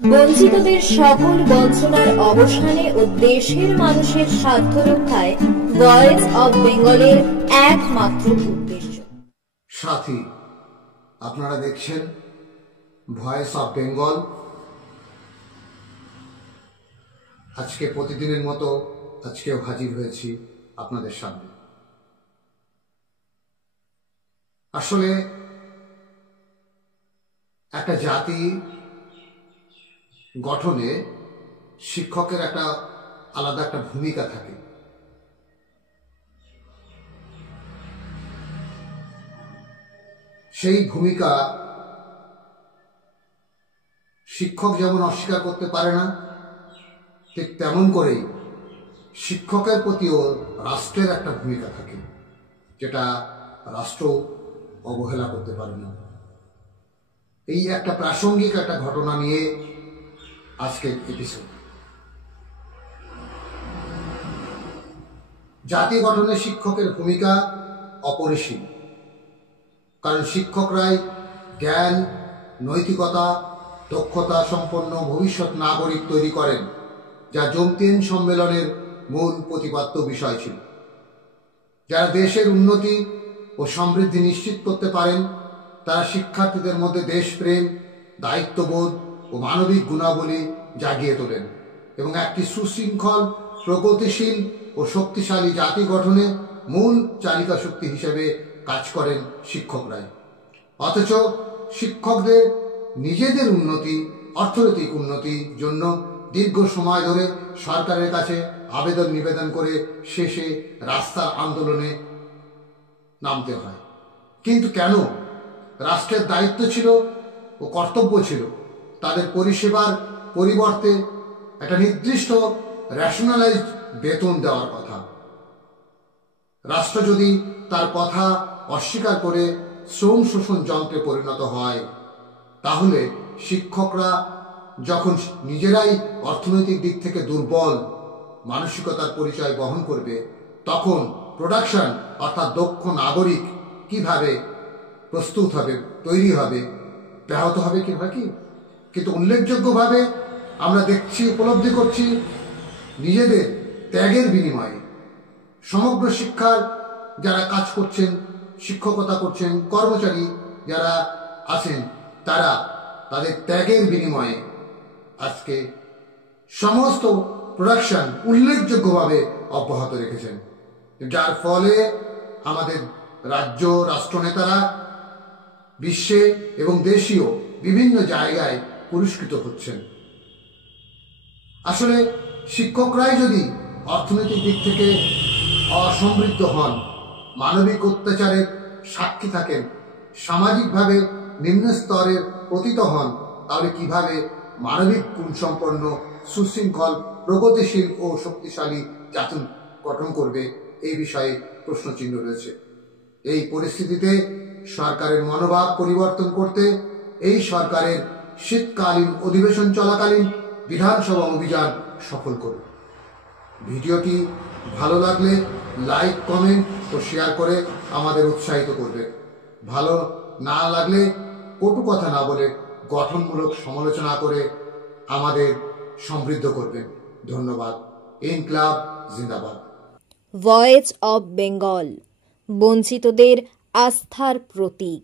বঞ্চিতদের সকল বঞ্চনার অবসানে ও দেশের মানুষের স্বার্থ রক্ষায় ভয়েস অব বেঙ্গলের একমাত্র উদ্দেশ্য। সাথী, আপনারা দেখছেন ভয়েস অব বেঙ্গল। আজকে প্রতিদিনের মতো আজকেও হাজির হয়েছি আপনাদের সামনে। আসলে একটা জাতি গঠনে শিক্ষকের একটা আলাদা একটা ভূমিকা থাকে। সেই ভূমিকা শিক্ষক যেমন অস্বীকার করতে পারে না, ঠিক তেমন করেই শিক্ষকের প্রতিও রাষ্ট্রের একটা ভূমিকা থাকে, যেটা রাষ্ট্র অবহেলা করতে পারে না। এই একটা প্রাসঙ্গিক একটা ঘটনা নিয়ে আজকের এপিসোড। জাতি গঠনে শিক্ষকের ভূমিকা অপরিসীম, কারণ শিক্ষকরাই জ্ঞান, নৈতিকতা, দক্ষতা সম্পন্ন ভবিষ্যৎ নাগরিক তৈরি করেন, যা জমতেন সম্মেলনের মূল প্রতিপাদ্য বিষয় ছিল। যারা দেশের উন্নতি ও সমৃদ্ধি নিশ্চিত করতে পারেন, তারা শিক্ষার্থীদের মধ্যে দেশপ্রেম, দায়িত্ববোধ ও মানবিক গুণাবলী জাগিয়ে তোলেন এবং একটি সুশৃঙ্খল, প্রগতিশীল ও শক্তিশালী জাতি গঠনে মূল চালিকা শক্তি হিসেবে কাজ করেন শিক্ষকরাই। অথচ শিক্ষকদের নিজেদের উন্নতি, অর্থনৈতিক উন্নতির জন্য দীর্ঘ সময় ধরে সরকারের কাছে আবেদন নিবেদন করে শেষে রাস্তার আন্দোলনে নামতে হয়। কিন্তু কেন? রাষ্ট্রের দায়িত্ব ছিল ও কর্তব্য ছিল তাদের পরিষেবার পরিবর্তে একটা নির্দিষ্ট রেশনালাইজড বেতন দেওয়ার কথা। রাষ্ট্র যদি তার কথা অস্বীকার করে শ্রম শোষণ যন্ত্রে পরিণত হয়, তাহলে শিক্ষকরা যখন নিজেরাই অর্থনৈতিক দিক থেকে দুর্বল মানসিকতার পরিচয় বহন করবে, তখন প্রোডাকশন অর্থাৎ দক্ষ নাগরিক কিভাবে প্রস্তুত হবে, তৈরি হবে, ব্যাহত হবে কিভাবে? কিন্তু উল্লেখযোগ্যভাবে আমরা দেখছি, উপলব্ধি করছি, নিজেদের ত্যাগের বিনিময়ে সমগ্র শিক্ষার যারা কাজ করছেন, শিক্ষকতা করছেন, কর্মচারী যারা আছেন, তারা তাদের ত্যাগের বিনিময়ে আজকে সমস্ত প্রোডাকশন উল্লেখযোগ্যভাবে অব্যাহত রেখেছেন, যার ফলে আমাদের রাজ্য রাষ্ট্রনেতারা বিশ্বে এবং দেশীয় বিভিন্ন জায়গায় পুরস্কৃত হচ্ছেন। আসলে শিক্ষকরাই যদি অর্থনৈতিক দিক থেকে অসমৃদ্ধ হন, মানবিক অত্যাচারের সাক্ষী থাকেন, সামাজিকভাবে নিম্ন স্তরের পতিত হন, তাহলে কিভাবে মানবিক গুণসম্পন্ন, সুশৃঙ্খল, প্রগতিশীল ও শক্তিশালী জাতি গঠন করবে? এই বিষয়ে প্রশ্নচিহ্ন রয়েছে। এই পরিস্থিতিতে সরকারের মনোভাব পরিবর্তন করতে এই সরকারের শীতকালীন অধিবেশন চলাকালীন বিধানসভা অভিযান সফল করবে। ভিডিওটি ভালো লাগলে লাইক, কমেন্ট ও শেয়ার করে আমাদের উৎসাহিত করবে। ভালো না লাগলে কটু কথা না বলে গঠনমূলক সমালোচনা করে আমাদের সমৃদ্ধ করবেন। ধন্যবাদ। ইনকলাব জিন্দাবাদ। ভয়েস অব বেঙ্গল, বঞ্চিতদের আস্থার প্রতীক।